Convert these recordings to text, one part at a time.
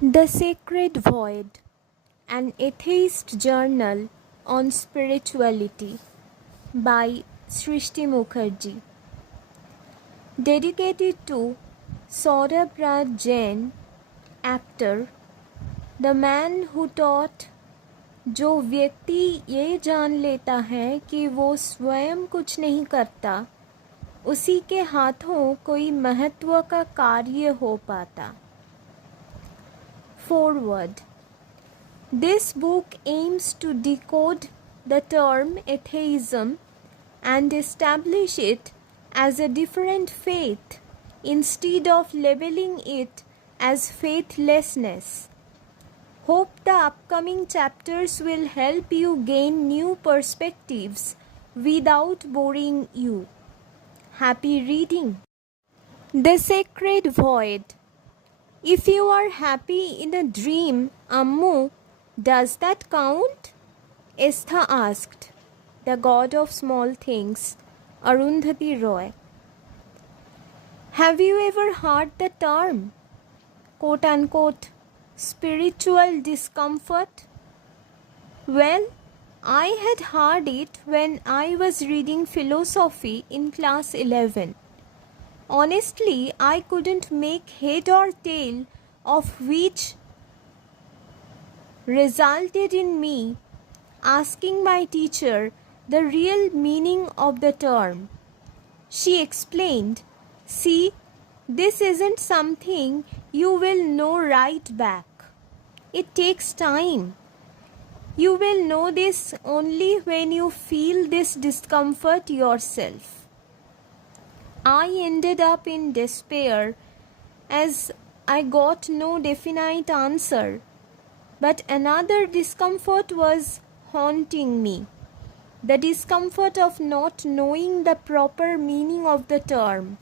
The Sacred Void, an Atheist Journal on Spirituality by Srishti Mukherjee. Dedicated to Saurabh Raj Jain, actor, the man who taught जो व्यक्ति ये जान लेता है कि वो स्वयं कुछ नहीं करता, उसी के हाथों कोई महत्व का कार्य हो पाता. Forward. This book aims to decode the term atheism and establish it as a different faith instead of labeling it as faithlessness. Hope the upcoming chapters will help you gain new perspectives without boring you. Happy reading. The Sacred Void. If you are happy in a dream, Ammu, does that count? Estha asked. The god of small things, Arundhati Roy. Have you ever heard the term, quote unquote, spiritual discomfort? Well, I had heard it when I was reading philosophy in class 11. Honestly, I couldn't make head or tail of which resulted in me asking my teacher the real meaning of the term. She explained, "See, this isn't something you will know right back. It takes time. You will know this only when you feel this discomfort yourself." I ended up in despair as I got no definite answer, but another discomfort was haunting me, the discomfort of not knowing the proper meaning of the term.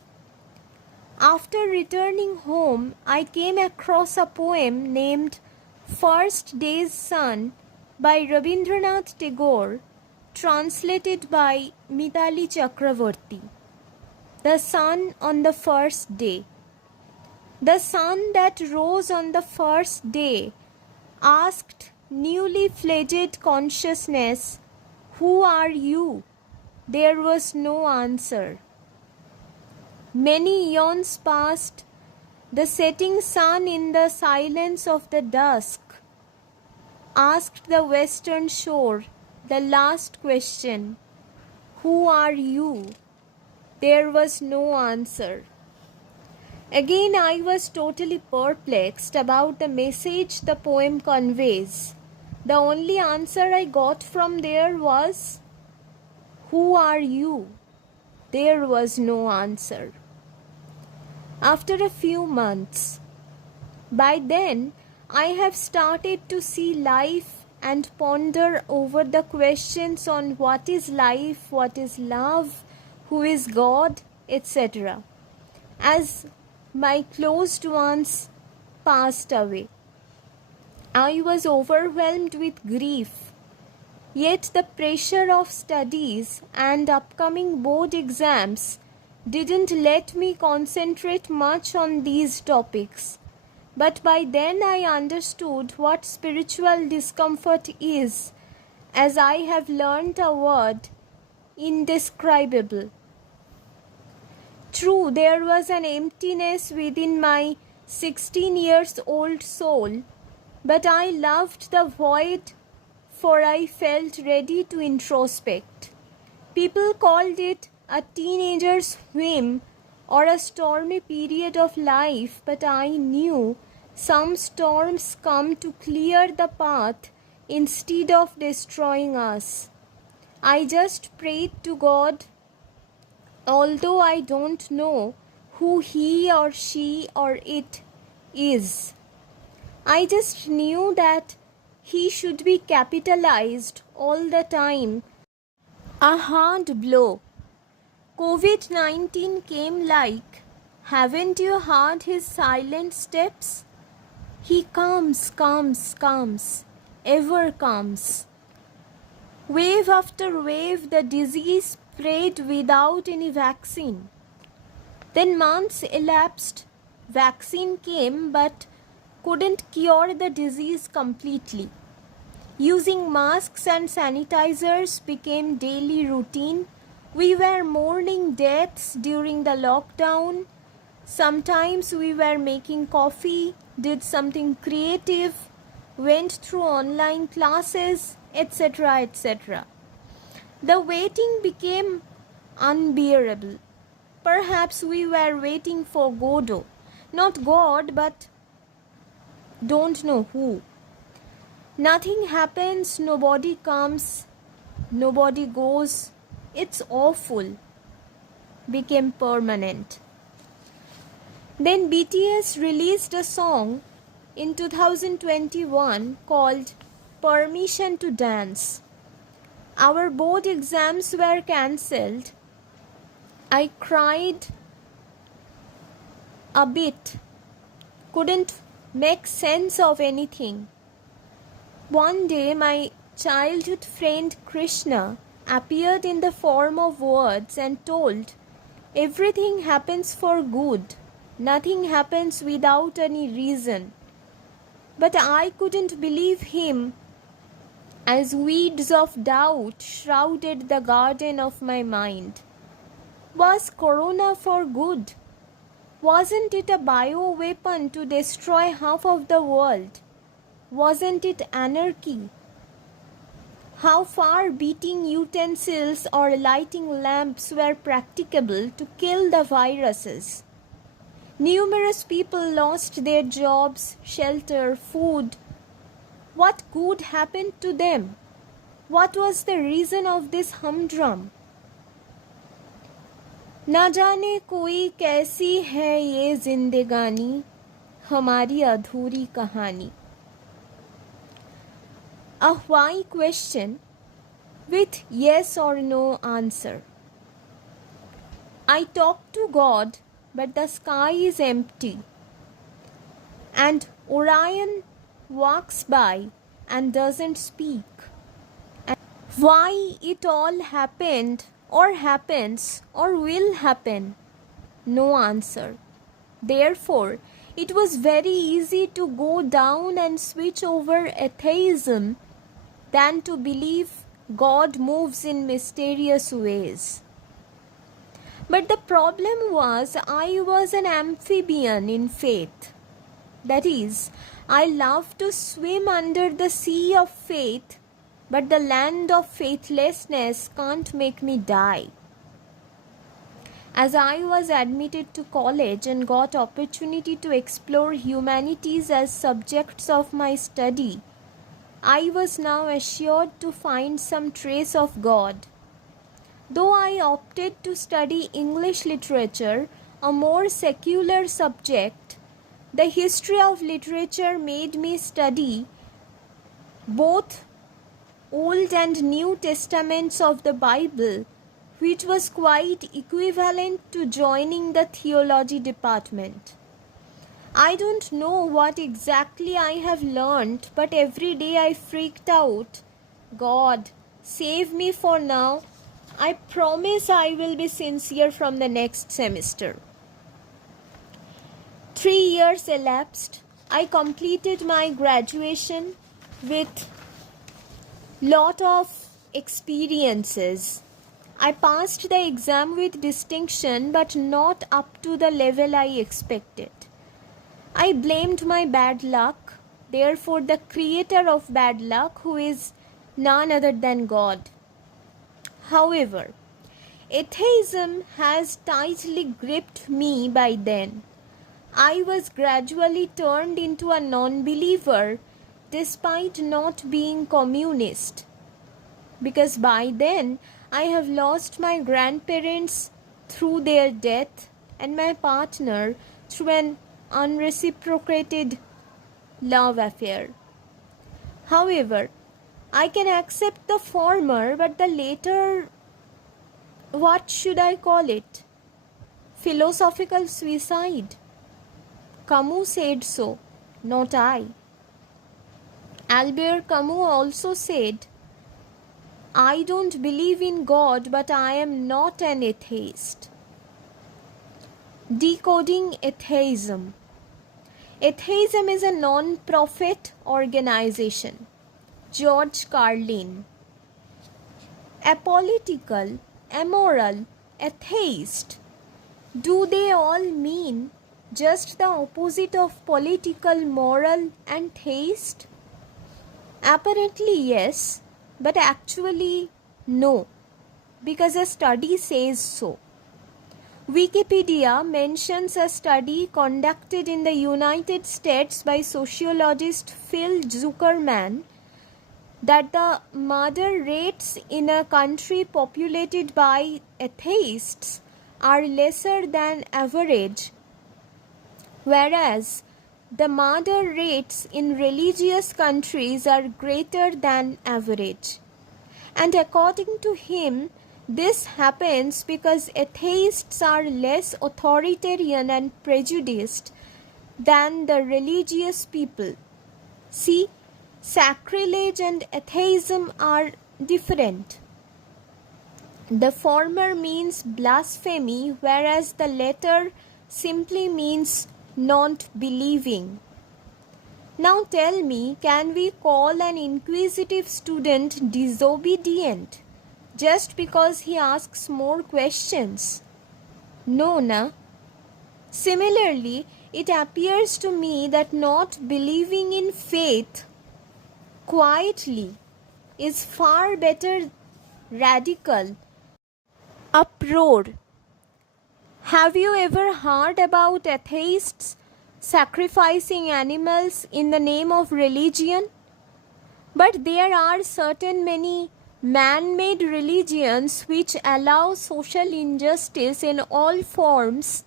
After returning home, I came across a poem named First Day's Sun by Rabindranath Tagore, translated by Mitali Chakravarti. The sun on the first day. The sun that rose on the first day asked newly fledged consciousness, "Who are you?" There was no answer. Many eons passed, the setting sun in the silence of the dusk asked the western shore the last question, "Who are you?" There was no answer. Again, I was totally perplexed about the message the poem conveys. The only answer I got from there was, "Who are you?" There was no answer. After a few months, by then, I have started to see life and ponder over the questions on what is life, what is love, who is God, etc. As my closed ones passed away, I was overwhelmed with grief. Yet the pressure of studies and upcoming board exams didn't let me concentrate much on these topics. But by then I understood what spiritual discomfort is, as I have learned a word, indescribable. True, there was an emptiness within my 16 years old soul, but I loved the void, for I felt ready to introspect. People called it a teenager's whim or a stormy period of life, but I knew some storms come to clear the path instead of destroying us. I just prayed to God, although I don't know who he or she or it is. I just knew that he should be capitalized all the time. A hard blow. COVID-19 came like, haven't you heard his silent steps? He comes, ever comes. Wave after wave, the disease spread without any vaccine. Then months elapsed, vaccine came, but couldn't cure the disease completely. Using masks and sanitizers became daily routine. We were mourning deaths during the lockdown. Sometimes we were making coffee, did something creative, went through online classes, etc. etc. The waiting became unbearable. Perhaps we were waiting for Godot. Not God, but don't know who. Nothing happens, nobody comes, nobody goes. It's awful. Became permanent. Then BTS released a song in 2021 called Permission to Dance. Our board exams were cancelled. I cried a bit, couldn't make sense of anything. One day my childhood friend Krishna appeared in the form of words and told, everything happens for good. Nothing happens without any reason. But I couldn't believe him, as weeds of doubt shrouded the garden of my mind. Was Corona for good? Wasn't it a bioweapon to destroy half of the world? Wasn't it anarchy? How far beating utensils or lighting lamps were practicable to kill the viruses? Numerous people lost their jobs, shelter, food. What good happened to them? What was the reason of this humdrum? ना जाने कोई कैसी है ये जिंदगानी, हमारी अधूरी कहानी. A why question with yes or no answer. I talk to God, but the sky is empty. And Orion walks by and doesn't speak. And why it all happened or happens or will happen? No answer. Therefore, it was very easy to go down and switch over atheism than to believe God moves in mysterious ways. But the problem was I was an amphibian in faith. That is, I love to swim under the sea of faith, but the land of faithlessness can't make me die. As I was admitted to college and got opportunity to explore humanities as subjects of my study, I was now assured to find some trace of God. Though I opted to study English literature, a more secular subject, the history of literature made me study both Old and New Testaments of the Bible, which was quite equivalent to joining the theology department. I don't know what exactly I have learned, but every day I freaked out. God, save me for now. I promise I will be sincere from the next semester. 3 years elapsed. I completed my graduation with lot of experiences. I passed the exam with distinction, but not up to the level I expected. I blamed my bad luck, therefore the creator of bad luck, who is none other than God. However, atheism has tightly gripped me by then. I was gradually turned into a non-believer despite not being communist. Because by then, I have lost my grandparents through their death and my partner through an unreciprocated love affair. However, I can accept the former, but the later, what should I call it? Philosophical suicide. Camus said so, not I. Albert Camus also said, I don't believe in God, but I am not an atheist. Decoding atheism. Atheism is a non-profit organization. George Carlin. Apolitical, amoral, atheist. Do they all mean just the opposite of political, moral, and theist? Apparently yes, but actually no, because a study says so. Wikipedia mentions a study conducted in the United States by sociologist Phil Zuckerman that the murder rates in a country populated by atheists are lesser than average, whereas the murder rates in religious countries are greater than average. And according to him, this happens because atheists are less authoritarian and prejudiced than the religious people. See, sacrilege and atheism are different. The former means blasphemy, whereas the latter simply means not believing. Now tell me, can we call an inquisitive student disobedient just because he asks more questions? No, na? Similarly, it appears to me that not believing in faith quietly is far better radical. Uproar. Have you ever heard about atheists sacrificing animals in the name of religion? But there are certain many man-made religions which allow social injustice in all forms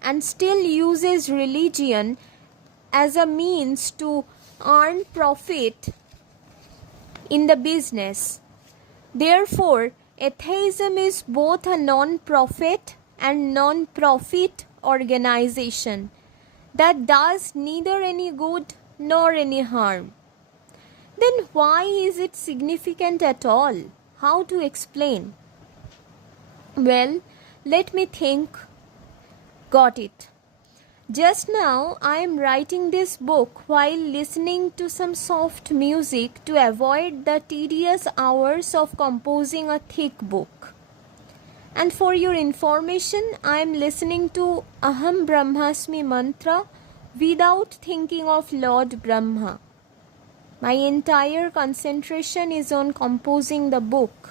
and still uses religion as a means to earn profit in the business. Therefore, atheism is both a non-profit and non-profit organization that does neither any good nor any harm. Then why is it significant at all? How to explain? Well, let me think. Got it. Just now I am writing this book while listening to some soft music to avoid the tedious hours of composing a thick book. And for your information, I am listening to Aham Brahmasmi mantra without thinking of Lord Brahma. My entire concentration is on composing the book.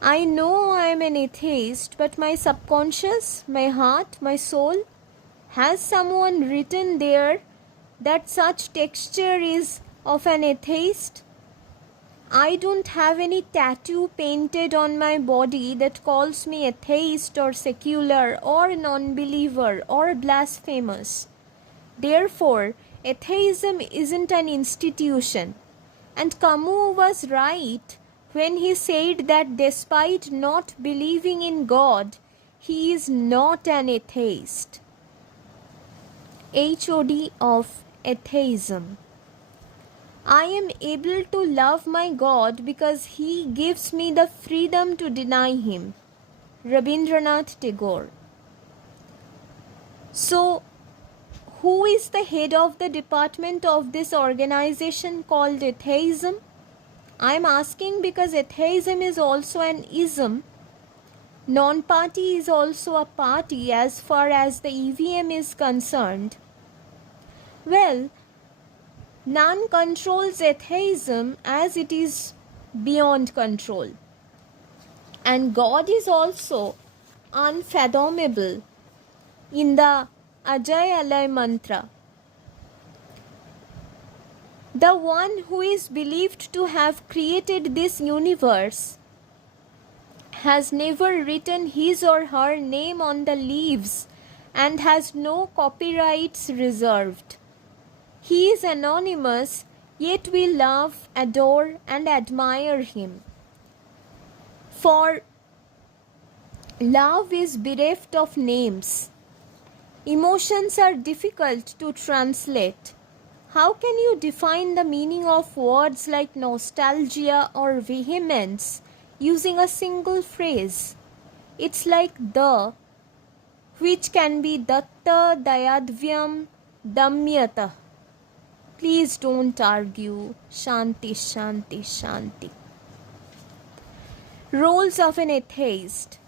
I know I am an atheist, but my subconscious, my heart, my soul, has someone written there that such texture is of an atheist? I don't have any tattoo painted on my body that calls me atheist or secular or non-believer or blasphemous. Therefore, atheism isn't an institution. And Camus was right when he said that despite not believing in God, he is not an atheist. HOD of atheism. I am able to love my God because he gives me the freedom to deny him. Rabindranath Tagore. So, who is the head of the department of this organization called atheism? I am asking because atheism is also an ism. Non-party is also a party as far as the EVM is concerned. Well, none controls atheism as it is beyond control. And God is also unfathomable in the Ajay Alay mantra. The one who is believed to have created this universe has never written his or her name on the leaves and has no copyrights reserved. He is anonymous, yet we love, adore, and admire him. For love is bereft of names. Emotions are difficult to translate. How can you define the meaning of words like nostalgia or vehemence using a single phrase? It's like the, which can be datta, dayadvyam, Damyata. Please don't argue. Shanti, shanti, shanti. Roles of an atheist.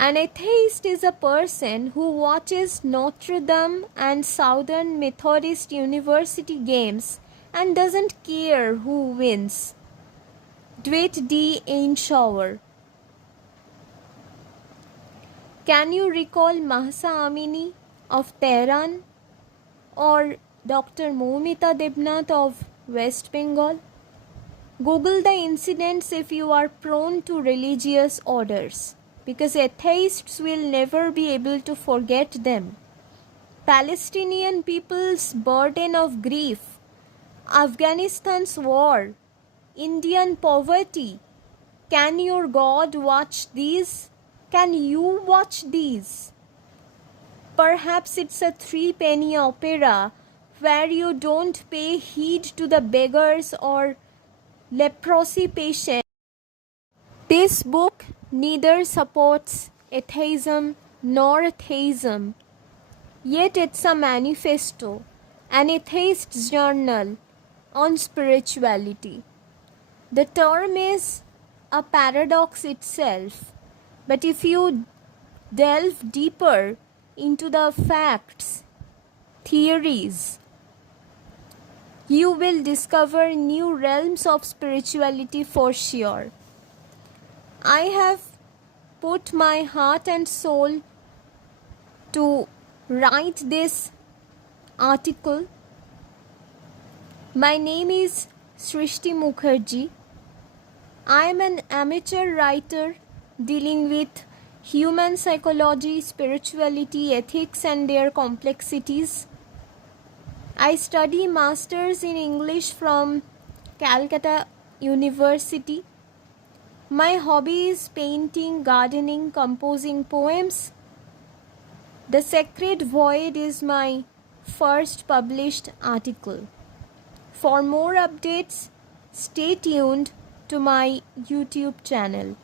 An atheist is a person who watches Notre Dame and Southern Methodist University games and doesn't care who wins. Dwight D. Einshower. Can you recall Mahsa Amini of Tehran or Dr. Moumita Debnath of West Bengal? Google the incidents if you are prone to religious orders, because atheists will never be able to forget them. Palestinian people's burden of grief, Afghanistan's war, Indian poverty. Can your God watch these? Can you watch these? Perhaps it's a three-penny opera where you don't pay heed to the beggars or leprosy patients. This book neither supports atheism nor theism, yet it's a manifesto, an atheist's journal on spirituality. The term is a paradox itself, but if you delve deeper into the facts, theories, you will discover new realms of spirituality for sure. I have put my heart and soul to write this article. My name is Srishti Mukherjee. I am an amateur writer dealing with human psychology, spirituality, ethics and their complexities. I study masters in English from Calcutta University. My hobby is painting, gardening, composing poems. The Sacred Void is my first published article. For more updates, stay tuned to my YouTube channel.